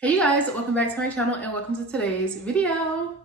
Hey you guys, welcome back to my channel and welcome to today's video.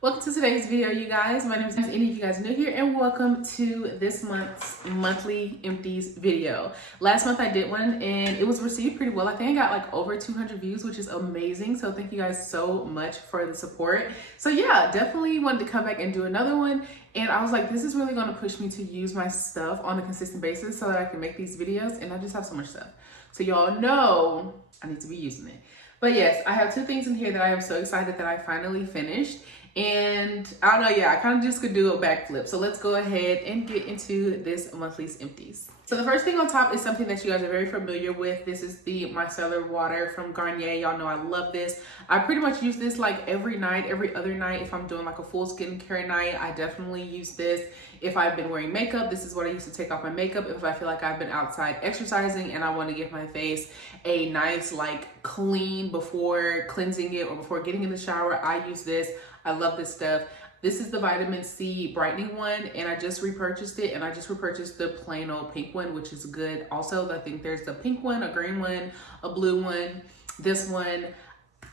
Welcome to today's video, you guys. My name is any of you guys new here, and welcome to this month's monthly empties video. Last month I did one and it was received pretty well. I think I got like over 200 views, which is amazing. So thank you guys so much for the support. So yeah, definitely wanted to come back and do another one. And I was like, this is really going to push me to use my stuff on a consistent basis so that I can make these videos. And I just have so much stuff. So y'all know I need to be using it. But yes, I have two things in here that I am so excited that I finally finished. And I don't know, yeah, I kind of just could do a backflip. So let's go ahead and get into this monthly's empties. So the first thing on top is something that you guys are very familiar with. This is the micellar water from Garnier. Y'all know I love this. I pretty much use this like every night, every other night. If I'm doing like a full skincare night, I definitely use this. If I've been wearing makeup, this is what I use to take off my makeup. If I feel like I've been outside exercising and I want to give my face a nice like clean before cleansing it or before getting in the shower, I use this. I love this stuff. This is the vitamin C brightening one, and I just repurchased it, and I just repurchased the plain old pink one, which is good. Also, I think there's the pink one, a green one, a blue one, this one.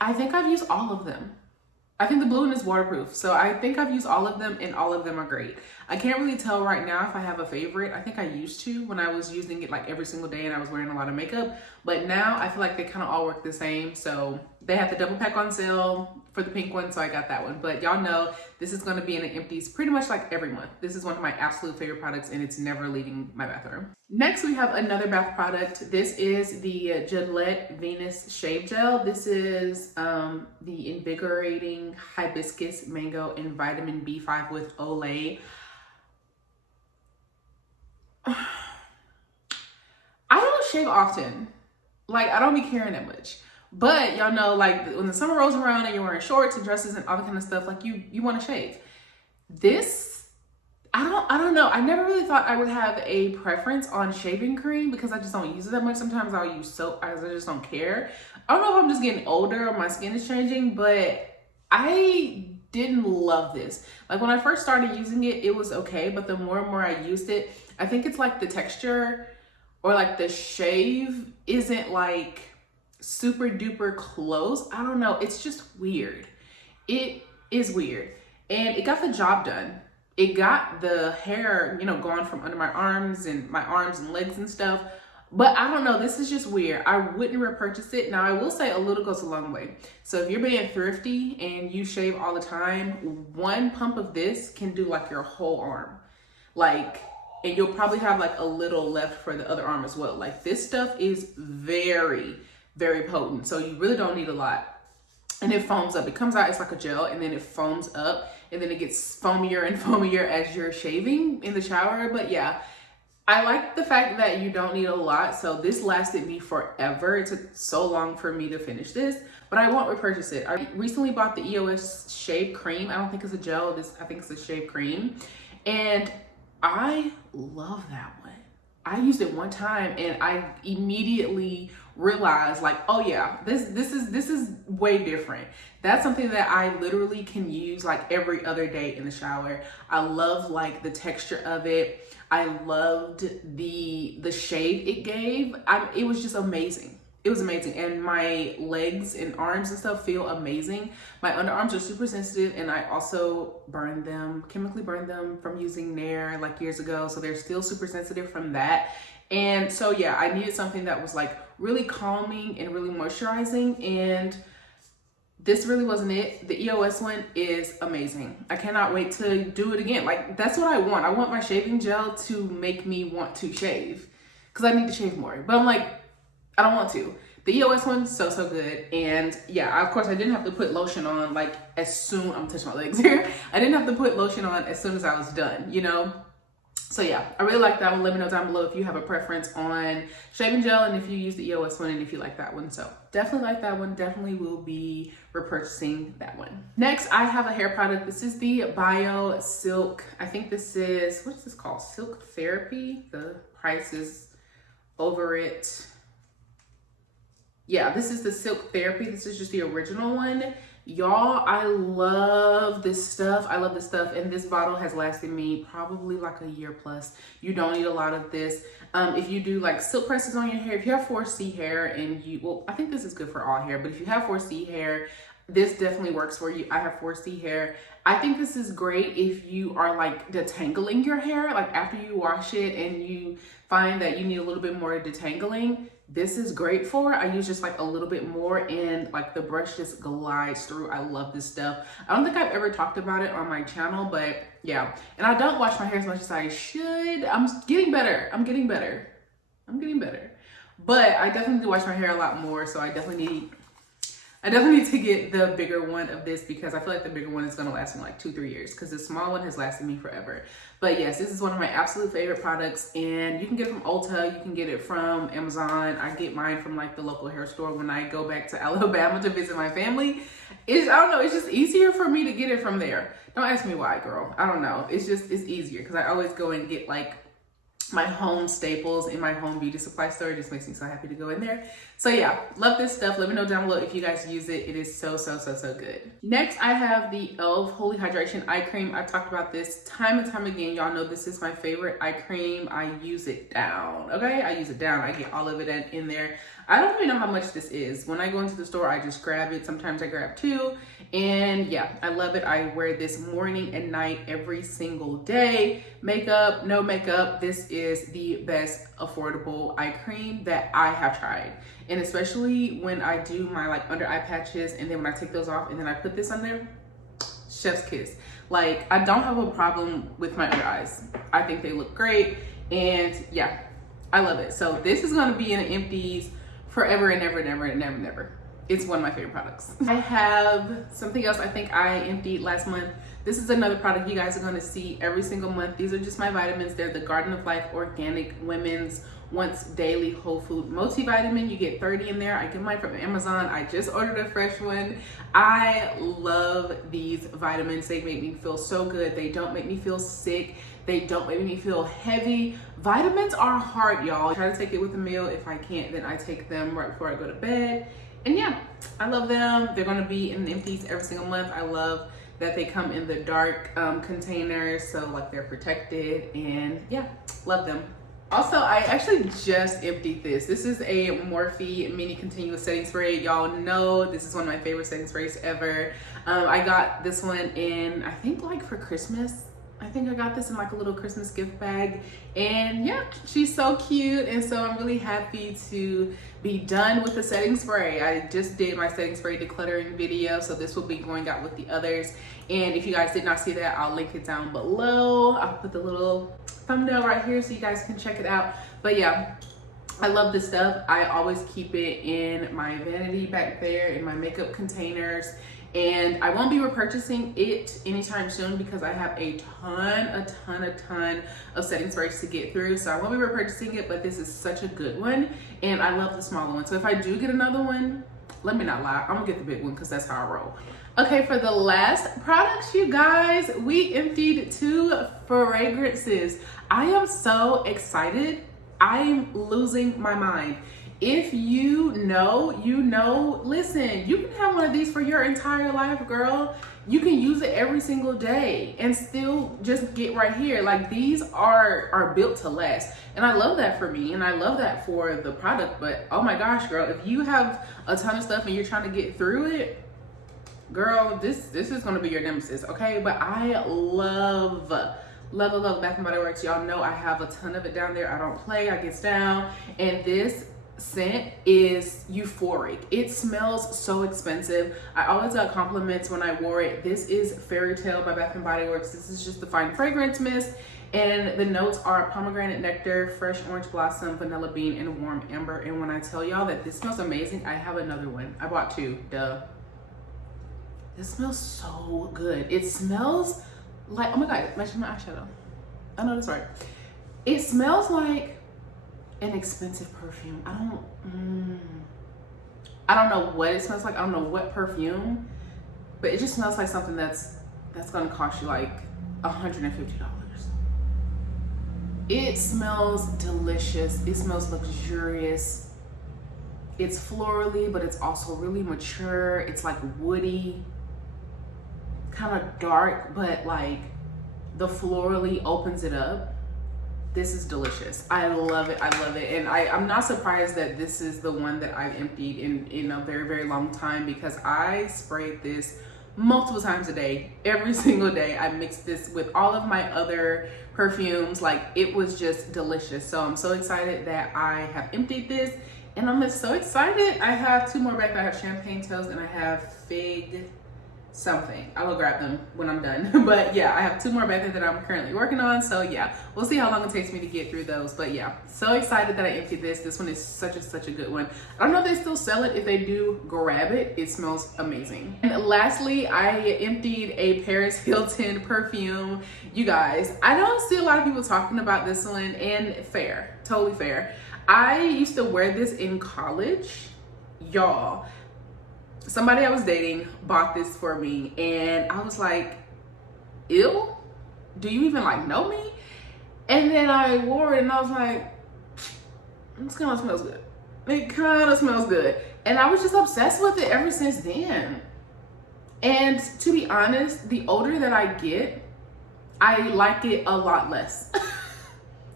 I think I've used all of them. I think the blue one is waterproof, so I think I've used all of them, and all of them are great. I can't really tell right now if I have a favorite. I think I used to when I was using it like every single day and I was wearing a lot of makeup, but now I feel like they kind of all work the same. So they have the double pack on sale for the pink one, so I got that one. But y'all know this is going to be in the empties pretty much like every month. This is one of my absolute favorite products, and it's never leaving my bathroom. Next, we have another bath product. This is the Gillette Venus Shave Gel. This is the invigorating hibiscus, mango, and vitamin B5 with Olay. I don't shave often. Like, I don't be caring that much. But y'all know, like, when the summer rolls around and you're wearing shorts and dresses and all that kind of stuff, like you want to shave. This, I don't know. I never really thought I would have a preference on shaving cream because I just don't use it that much. Sometimes I'll use soap because I just don't care. I don't know if I'm just getting older or my skin is changing, but I didn't love this. Like, when I first started using it, it was okay. But the more and more I used it, I think it's like the texture or like the shave isn't like super duper close. I don't know. It's just weird. It is weird. And it got the job done. It got the hair, you know, gone from under my arms and legs and stuff. But I don't know. This is just weird. I wouldn't repurchase it. Now, I will say a little goes a long way. So if you're being thrifty and you shave all the time, one pump of this can do like your whole arm. Like, and you'll probably have like a little left for the other arm as well. Like, this stuff is very, very potent. So you really don't need a lot. And it foams up. It comes out, it's like a gel, and then it foams up, and then it gets foamier and foamier as you're shaving in the shower. But yeah, I like the fact that you don't need a lot. So this lasted me forever. It took so long for me to finish this, but I won't repurchase it. I recently bought the EOS shave cream. I don't think it's a gel. I think it's a shave cream. And I love that one. I used it one time and I immediately realized, like, oh yeah, this is way different. That's something that I literally can use like every other day in the shower. I love like the texture of it. I loved the shade it gave. It was just amazing. It was amazing. And my legs and arms and stuff feel amazing. My underarms are super sensitive, and I also chemically burned them from using Nair like years ago. So they're still super sensitive from that. And so yeah, I needed something that was like really calming and really moisturizing, and this really wasn't it. The EOS one is amazing. I cannot wait to do it again. Like, that's what I want. I want my shaving gel to make me want to shave because I need to shave more. But I'm like, I don't want to. The EOS one, so good. And yeah, of course, I didn't have to put lotion on like as soon, I'm touching my legs here. I didn't have to put lotion on as soon as I was done, you know? So yeah, I really like that one. Let me know down below if you have a preference on shaving gel and if you use the EOS one and if you like that one. So definitely like that one. Definitely will be repurchasing that one. Next, I have a hair product. This is the Bio Silk. I think this is, what is this called? Silk Therapy. The price is over it. Yeah, this is the Silk Therapy. This is just the original one. Y'all, I love this stuff. I love this stuff. And this bottle has lasted me probably like a year plus. You don't need a lot of this. If you do like silk presses on your hair, if you have 4C hair and well, I think this is good for all hair, but if you have 4C hair, this definitely works for you. I have 4C hair. I think this is great if you are like detangling your hair, like after you wash it and you find that you need a little bit more detangling. This is great for. I use just like a little bit more and like the brush just glides through. I love this stuff. I don't think I've ever talked about it on my channel, but yeah. And I don't wash my hair as much as I should. I'm getting better. I'm getting better. But I definitely do wash my hair a lot more, so I definitely need to get the bigger one of this because I feel like the bigger one is gonna last me like 2-3 years because the small one has lasted me forever. But yes, this is one of my absolute favorite products, and you can get it from Ulta, you can get it from Amazon. I get mine from like the local hair store when I go back to Alabama to visit my family. I don't know, it's just easier for me to get it from there. Don't ask me why, girl. I don't know. It's easier because I always go and get like my home staples in my home beauty supply store. It just makes me so happy to go in there. So yeah, love this stuff. Let me know down below if you guys use it. It is so good. Next, I have the e.l.f. Holy Hydration Eye Cream. I've talked about this time and time again. Y'all know this is my favorite eye cream. I use it down, okay? I use it down. I get all of it in there. I don't even know how much this is. When I go into the store, I just grab it. Sometimes I grab 2. And yeah, I love it. I wear this morning and night every single day. Makeup, no makeup. This is the best affordable eye cream that I have tried. And especially when I do my like under eye patches and then when I take those off and then I put this on there, chef's kiss. Like, I don't have a problem with my under eyes. I think they look great. And yeah, I love it. So this is gonna be in Empties forever and ever and ever and never, never. It's one of my favorite products. I have something else I think I emptied last month. This is another product you guys are gonna see every single month. These are just my vitamins. They're the Garden of Life Organic Women's Once Daily Whole Food Multivitamin. You get 30 in there. I get mine from Amazon. I just ordered a fresh one. I love these vitamins. They make me feel so good. They don't make me feel sick. They don't make me feel heavy. Vitamins are hard, y'all. I try to take it with a meal. If I can't, then I take them right before I go to bed. And yeah, I love them. They're gonna be in Empties every single month. I love that they come in the dark containers, so like they're protected, and yeah, love them. Also, I actually just emptied this. This is a Morphe Mini Continuous Setting Spray. Y'all know this is one of my favorite setting sprays ever. I got this one in, I think like for Christmas. I think I got this in like a little Christmas gift bag, and yeah, she's so cute. And so I'm really happy to be done with the setting spray. I just did my setting spray decluttering video, so this will be going out with the others. And if you guys did not see that, I'll link it down below. I'll put the little thumbnail right here so you guys can check it out. But yeah, I love this stuff. I always keep it in my vanity back there in my makeup containers. And I won't be repurchasing it anytime soon because I have a ton of setting sprays to get through. So I won't be repurchasing it, but this is such a good one. And I love the smaller one. So if I do get another one, let me not lie, I'm gonna get the big one because that's how I roll. Okay, for the last products, you guys, we emptied 2 fragrances. I am so excited. I'm losing my mind. If you know, you know. Listen, you can have one of these for your entire life, girl. You can use it every single day and still just get right here. Like, these are built to last. And I love that for me, and I love that for the product. But oh my gosh, girl, if you have a ton of stuff and you're trying to get through it, girl, this is gonna be your nemesis, okay? But I love Bath and Body Works. Y'all know I have a ton of it down there. I don't play, I get down. And this scent is euphoric. It smells so expensive. I always got compliments when I wore it. This is Fairy Tale by Bath and Body Works. This is just the fine fragrance mist, and the notes are pomegranate nectar, fresh orange blossom, vanilla bean, and warm amber. And when I tell y'all that this smells amazing, I have another one. I bought 2, duh. This smells so good. It smells like, oh my god, matching my eyeshadow. I know that's right. It smells like an expensive perfume. I don't know what it smells like. I don't know what perfume, but it just smells like something that's gonna cost you like $150. It smells delicious. It smells luxurious. It's florally, but it's also really mature. It's like woody. kind of dark, but like the florally opens it up. This is delicious. I love it. I love it. And I'm not surprised that this is the one that I've emptied in a very, very long time, because I sprayed this multiple times a day. Every single day I mixed this with all of my other perfumes. Like, it was just delicious. So I'm so excited that I have emptied this, and I'm just so excited. I have 2 more back. I have champagne toast and I have fig something. I will grab them when I'm done. But yeah, I have 2 more back there that I'm currently working on. So yeah, we'll see how long it takes me to get through those. But yeah, so excited that I emptied this. This one is such a good one. I don't know if they still sell it. If they do, grab it. It smells amazing. And lastly, I emptied a Paris Hilton perfume. You guys, I don't see a lot of people talking about this one, and fair, totally fair. I used to wear this in college, y'all. Somebody I was dating bought this for me, and I was like, ew, do you even like know me? And then I wore it and I was like, this kind of smells good. It kind of smells good. And I was just obsessed with it ever since then. And to be honest, the older that I get, I like it a lot less.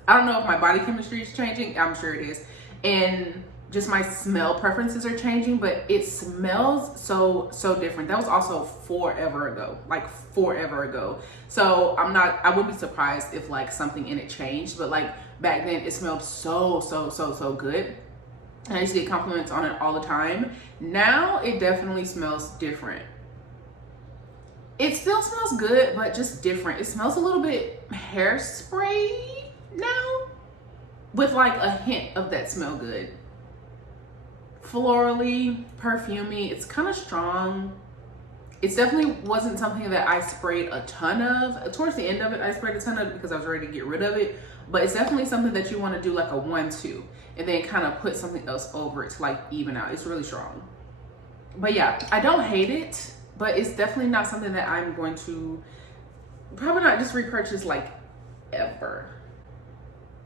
I don't know if my body chemistry is changing. I'm sure it is. And just my smell preferences are changing, but it smells so different. That was also forever ago, like forever ago. So I wouldn't be surprised if like something in it changed, but like back then it smelled so good. And I used to get compliments on it all the time. Now it definitely smells different. It still smells good, but just different. It smells a little bit hairspray now, with like a hint of that smell good. Florally, perfumey, it's kind of strong. It definitely wasn't something that I sprayed a ton of. Towards the end of it, I sprayed a ton of it because I was ready to get rid of it. But it's definitely something that you want to do like a 1-2 and then kind of put something else over it to like even out. It's really strong. But yeah, I don't hate it, but it's definitely not something that I'm going to, probably not just repurchase like ever,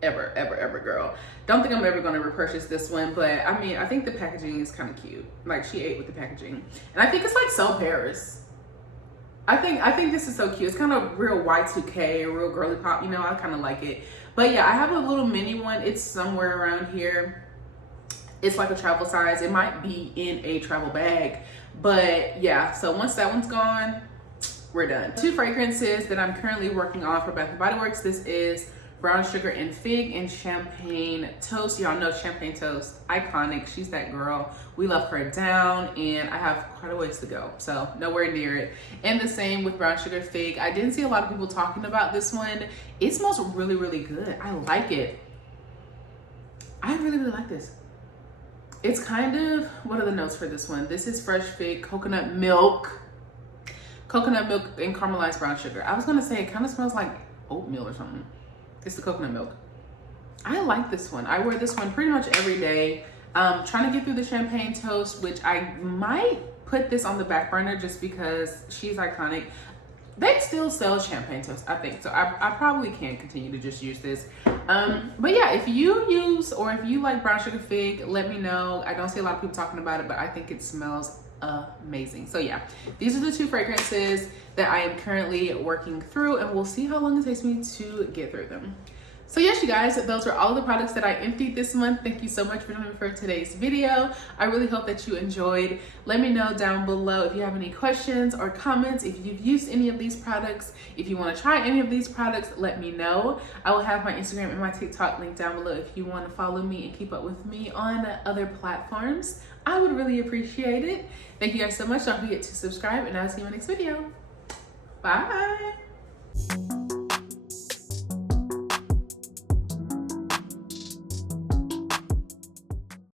girl. Don't think I'm ever going to repurchase this one, but I mean, I think the packaging is kind of cute. Like, she ate with the packaging, and I think it's like so Paris. I think this is so cute. It's kind of real Y2K, real girly pop, you know. I kind of like it. But yeah, I have a little mini one. It's somewhere around here. It's like a travel size. It might be in a travel bag, but yeah. So once that one's gone, we're done. 2 fragrances that I'm currently working on for Bath & Body Works. This is Brown Sugar and Fig and Champagne Toast. Y'all know Champagne Toast, iconic. She's that girl. We love her down, and I have quite a ways to go, so nowhere near it. And the same with Brown Sugar Fig. I didn't see a lot of people talking about this one. It smells really good. I like it. I really like this. It's kind of, what are the notes for this one? This is fresh fig, coconut milk and caramelized brown sugar. I was gonna say it kind of smells like oatmeal or something. It's the coconut milk. I like this one. I wear this one pretty much every day. Trying to get through the Champagne Toast, which I might put this on the back burner just because she's iconic. They still sell Champagne Toast, I think. So I probably can continue to just use this. But yeah, if you use, or if you like Brown Sugar Fig, let me know. I don't see a lot of people talking about it, but I think it smells amazing. So yeah, these are the 2 fragrances that I am currently working through, and we'll see how long it takes me to get through them. So yes, you guys, those are all the products that I emptied this month. Thank you so much for joining me for today's video. I really hope that you enjoyed. Let me know down below if you have any questions or comments, if you've used any of these products. If you want to try any of these products, let me know. I will have my Instagram and my TikTok linked down below if you want to follow me and keep up with me on other platforms. I would really appreciate it. Thank you guys so much. Don't forget to subscribe, and I'll see you in my next video. Bye.